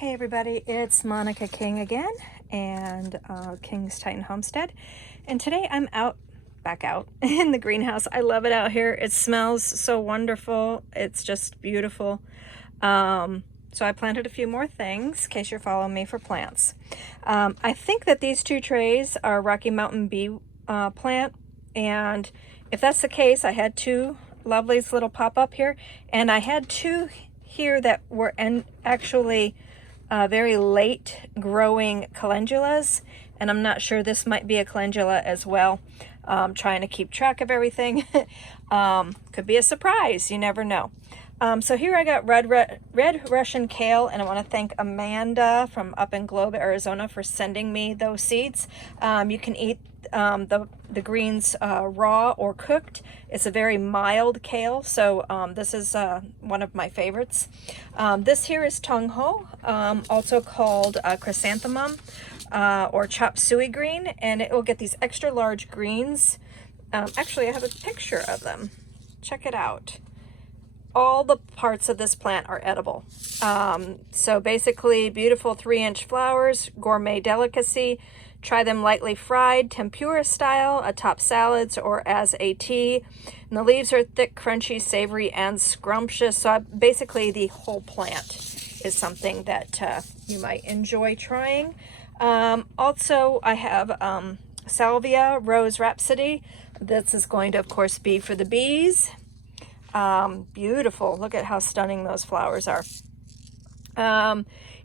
Hey everybody, it's Monica King again, and King's Titan Homestead. And today I'm back out in the greenhouse. I love it out here. It smells so wonderful. It's just beautiful. So I planted a few more things, in case you're following me for plants. I think that these two trays are Rocky Mountain Bee plant, and if that's the case, I had two lovelies little pop up here, and I had two here that were actually very late growing calendulas, and I'm not sure, this might be a calendula as well. Trying to keep track of everything. Could be a surprise, you never know. So here I got red Russian kale, and I want to thank Amanda from up in Globe, Arizona for sending me those seeds. You can eat the greens raw or cooked. It's a very mild kale, so this is one of my favorites. This here is Tung Ho, also called chrysanthemum or chop suey green, and it will get these extra large greens. Actually, I have a picture of them. Check it out. All the parts of this plant are edible. So basically, beautiful 3-inch flowers, gourmet delicacy. Try them lightly fried, tempura style, atop salads, or as a tea. And the leaves are thick, crunchy, savory, and scrumptious. So basically, the whole plant is something that you might enjoy trying. Also, I have Salvia Rose Rhapsody. This is going to, of course, be for the bees. Beautiful. Look at how stunning those flowers are.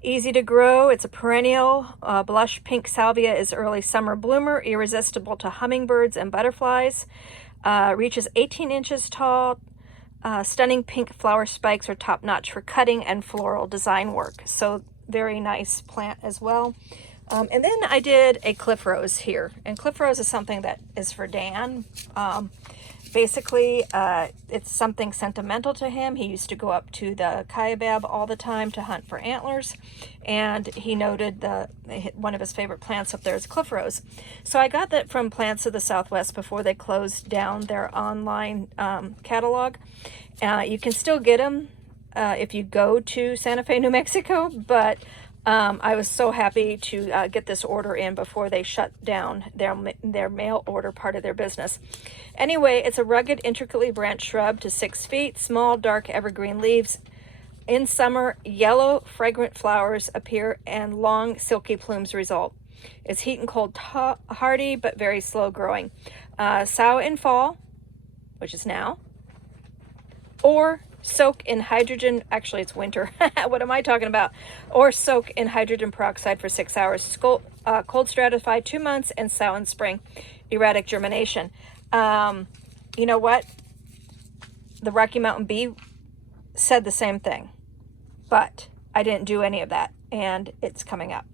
Easy to grow. It's a perennial. Blush pink salvia is early summer bloomer, irresistible to hummingbirds and butterflies. Reaches 18 inches tall. Stunning pink flower spikes are top notch for cutting and floral design work. So very nice plant as well. And then I did a cliff rose here, and cliff rose is something that is for Dan. Basically, it's something sentimental to him. He used to go up to the Kaibab all the time to hunt for antlers, and he noted one of his favorite plants up there is cliff rose. So I got that from Plants of the Southwest before they closed down their online catalog. You can still get them if you go to Santa Fe, New Mexico, but I was so happy to get this order in before they shut down their mail order part of their business. Anyway, it's a rugged, intricately branched shrub to 6 feet, small, dark, evergreen leaves. In summer, yellow, fragrant flowers appear and long, silky plumes result. It's heat and cold hardy, but very slow growing. Sow in fall, which is now, or soak in hydrogen, actually it's winter, what am I talking about? Or soak in hydrogen peroxide for 6 hours. Cold stratify 2 months, and sow in spring. Erratic germination. You know what? The Rocky Mountain Bee said the same thing, but I didn't do any of that, and it's coming up.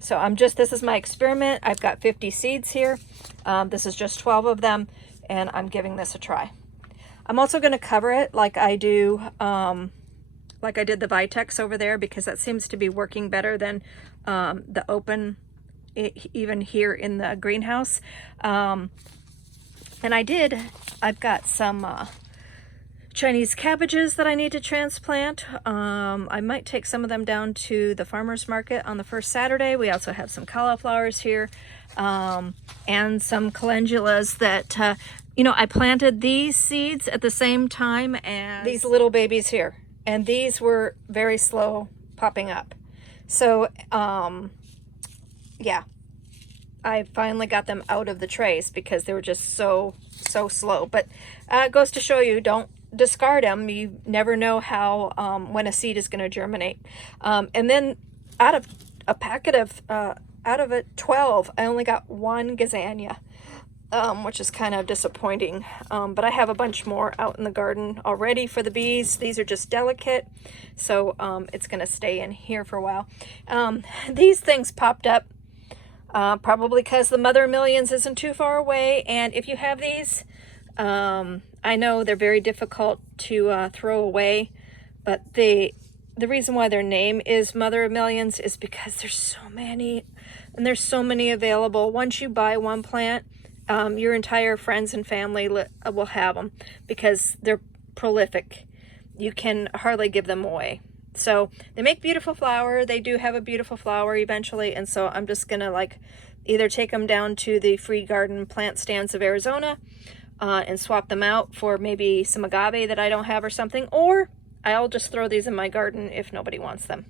So this is my experiment. I've got 50 seeds here. This is just 12 of them, and I'm giving this a try. I'm also going to cover it like I do, like I did the Vitex over there, because that seems to be working better than the open, even here in the greenhouse. And I've got some Chinese cabbages that I need to transplant. I might take some of them down to the farmer's market on the first Saturday. We also have some cauliflowers here, and some calendulas that, you know, I planted these seeds at the same time as these little babies here, and these were very slow popping up. So, yeah, I finally got them out of the trays because they were just so slow. But it goes to show you, don't discard them. You never know how, when a seed is going to germinate. And then out of a packet of, out of 12, I only got 1 gazania. Which is kind of disappointing, but I have a bunch more out in the garden already for the bees. These are just delicate, so it's going to stay in here for a while. These things popped up probably because the Mother of Millions isn't too far away, and if you have these, I know they're very difficult to throw away, but the reason why their name is Mother of Millions is because there's so many, and there's so many available. Once you buy one plant, your entire friends and family will have them because they're prolific. You can hardly give them away. So they make beautiful flower. They do have a beautiful flower eventually. And so I'm just gonna like either take them down to the free garden plant stands of Arizona and swap them out for maybe some agave that I don't have or something, or I'll just throw these in my garden if nobody wants them.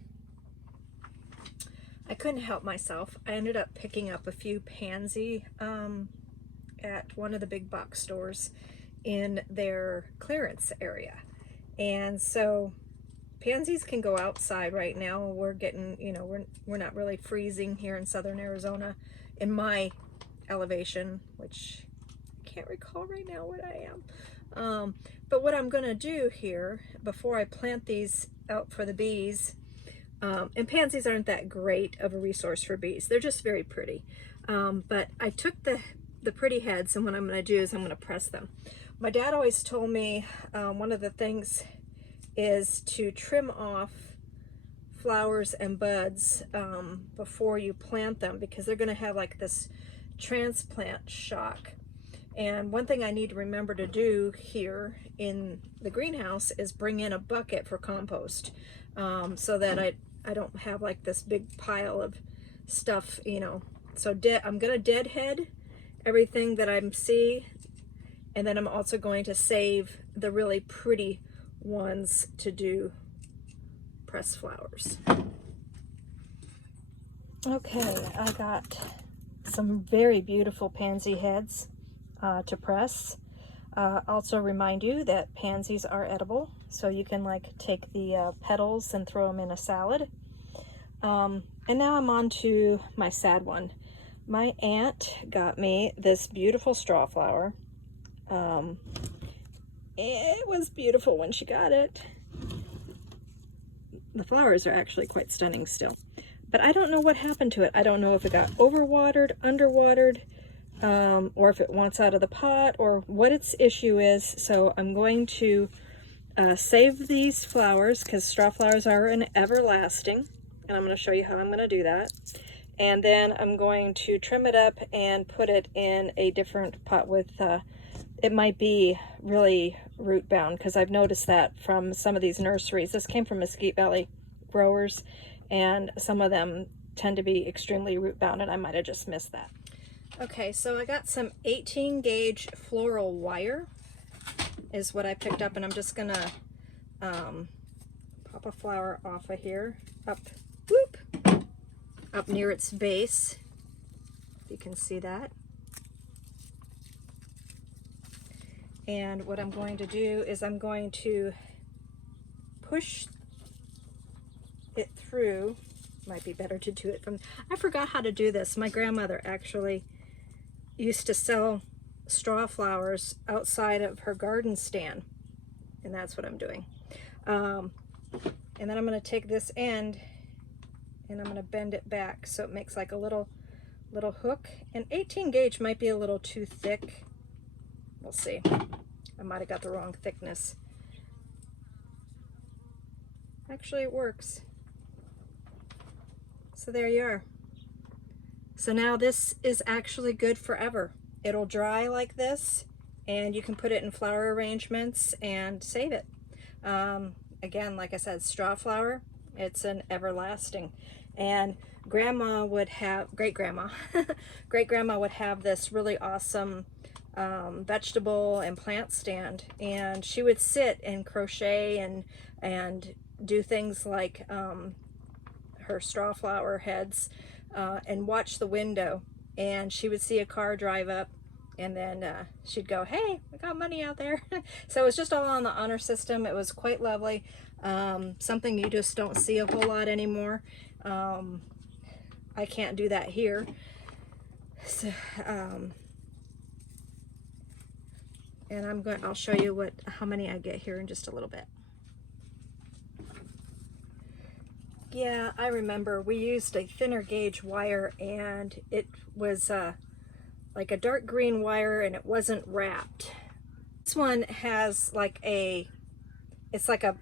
I couldn't help myself. I ended up picking up a few pansy at one of the big box stores in their clearance area. And so pansies can go outside right now. We're getting, you know, we're not really freezing here in southern Arizona in my elevation, which I can't recall right now what I am. But what I'm gonna do here before I plant these out for the bees, and pansies aren't that great of a resource for bees. They're just very pretty. But I took the pretty heads, and what I'm gonna do is I'm gonna press them. My dad always told me one of the things is to trim off flowers and buds before you plant them, because they're gonna have like this transplant shock. And one thing I need to remember to do here in the greenhouse is bring in a bucket for compost, so that I don't have like this big pile of stuff, you know. So I'm gonna deadhead everything that I see, and then I'm also going to save the really pretty ones to do press flowers. Okay, I got some very beautiful pansy heads to press. Also remind you that pansies are edible, so you can like take the petals and throw them in a salad. And now I'm on to my sad one. My aunt got me this beautiful straw flower. It was beautiful when she got it. The flowers are actually quite stunning still, but I don't know what happened to it. I don't know if it got overwatered, underwatered, or if it wants out of the pot, or what its issue is. So I'm going to save these flowers, because straw flowers are an everlasting, and I'm going to show you how I'm going to do that. And then I'm going to trim it up and put it in a different pot with, it might be really root bound, because I've noticed that from some of these nurseries. This came from Mesquite Valley growers, and some of them tend to be extremely root bound, and I might have just missed that. Okay, so I got some 18 gauge floral wire is what I picked up, and I'm just gonna pop a flower off of here, up near its base, if you can see that. And what I'm going to do is I'm going to push it through. Might be better to do it from, I forgot how to do this. My grandmother actually used to sell straw flowers outside of her garden stand, and that's what I'm doing. And then I'm going to take this end and I'm going to bend it back so it makes like a little hook. And 18 gauge might be a little too thick. We'll see. I might have got the wrong thickness. Actually, it works. So there you are. So now this is actually good forever. It'll dry like this, and you can put it in flower arrangements and save it. Again, like I said, straw flower, it's an everlasting. And grandma would have, great-grandma, great-grandma would have this really awesome vegetable and plant stand, and she would sit and crochet and do things like her straw flower heads and watch the window, and she would see a car drive up, and then she'd go, "Hey, I got money out there." So it was just all on the honor system. It was quite lovely. Something you just don't see a whole lot anymore. I can't do that here. So, and I'll show you how many I get here in just a little bit. Yeah, I remember we used a thinner gauge wire, and it was like a dark green wire, and it wasn't wrapped. This one has like it's like a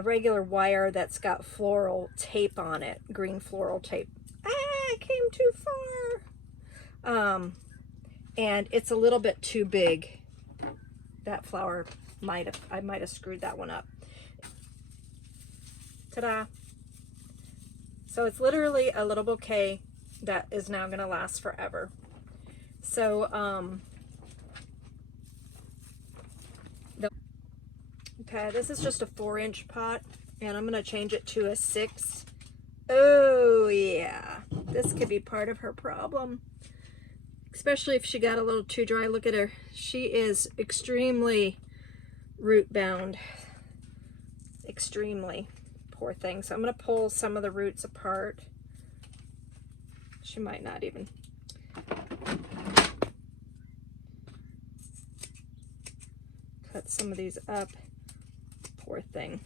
regular wire that's got floral tape on it, green floral tape. I came too far. And it's a little bit too big. That flower I might have screwed that one up. Ta-da! So it's literally a little bouquet that is now going to last forever. So, okay, this is just a 4-inch pot, and I'm going to change it to a 6. Oh, yeah. This could be part of her problem, especially if she got a little too dry. Look at her. She is extremely root bound. Extremely. Poor thing. So I'm going to pull some of the roots apart. She might not even. Cut some of these up. Poor thing.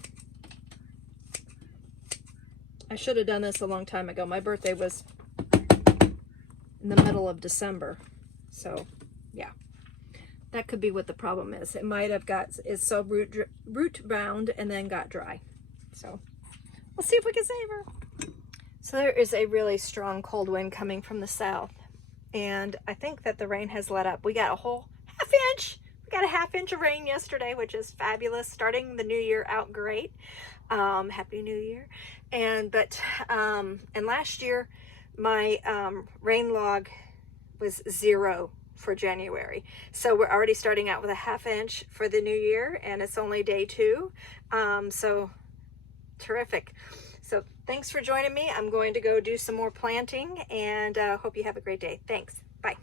I should have done this a long time ago. My birthday was in the middle of December. So, yeah. That could be what the problem is. It might have is so root bound and then got dry. So, we'll see if we can save her. So there is a really strong cold wind coming from the south, and I think that the rain has let up. We got a whole ½ inch. We got a ½ inch of rain yesterday, which is fabulous. Starting the new year out great. Happy New Year. And last year my rain log was 0 for January. So we're already starting out with a ½ inch for the new year, and it's only day 2. So terrific. So thanks for joining me. I'm going to go do some more planting, and hope you have a great day. Thanks. Bye.